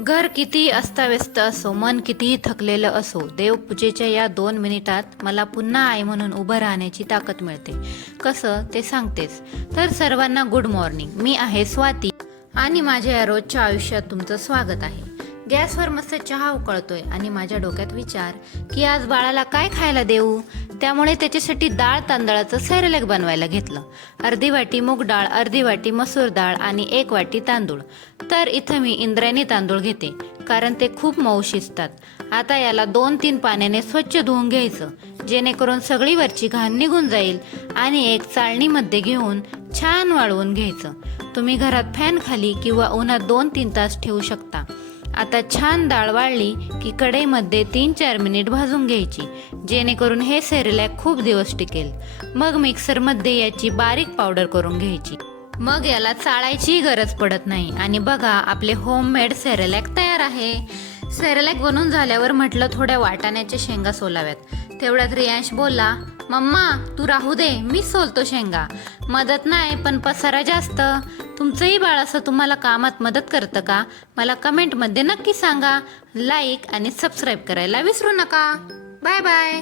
घर कितीही अस्ताव्यस्त असो, मन कितीही थकलेलं असो, देवपूजेच्या या 2 मिनिटात मला पुन्हा आई म्हणून उभं राहण्याची ताकद मिळते. कसं ते सांगतेच. तर सर्वांना गुड मॉर्निंग. मी आहे स्वाती आणि माझ्या या रोजच्या आयुष्यात तुमचं स्वागत आहे. गॅसवर मस्त चहा उकळतोय आणि माझ्या डोक्यात विचार की आज बाळाला काय खायला देऊ. त्यामुळे त्याच्यासाठी डाळ तांदळाचं सॅरेलॅक बनवायला घेतलं. अर्धी वाटी मूग डाळ, अर्धी वाटी मसूर डाळ आणि 1 वाटी तांदूळ. तर इथं मी इंद्रायणी तांदूळ घेते कारण ते खूप मऊ शिजतात. आता याला 2-3 पाण्याने स्वच्छ धुवून घ्यायचं, जेणेकरून सगळी वरची घाण निघून जाईल. आणि एक चाळणीमध्ये घेऊन छान वाळवून घ्यायचं. तुम्ही घरात फॅन खाली किंवा उन्हात 2-3 तास ठेवू शकता. आता छान डाळ वाळली की कढईमध्ये 3-4 मिनिट भाजून घ्यायची, जेणेकरून हे सॅरेलॅक खूप दिवस टिकेल. मग मिक्सरमध्ये याची बारीक पावडर करून घ्यायची. मग याला चाळायची गरज पडत नाही. आणि बघा, आपले होममेड सॅरेलॅक तयार आहे. सॅरेलॅक बनवून झाल्यावर म्हटलं थोड्या वाटाण्याच्या शेंगा सोलाव्यात. तेवढ्यात रियांश बोलला, मम्मा तू राहू दे, मी सोलतो शेंगा. मदत नाही पण पसारा जास्त. तुमचंही बाळ असं तुम्हाला कामात मदत करतं का? मला कमेंटमध्ये नक्की सांगा. लाईक आणि सबस्क्राईब करायला विसरू नका. Bye bye.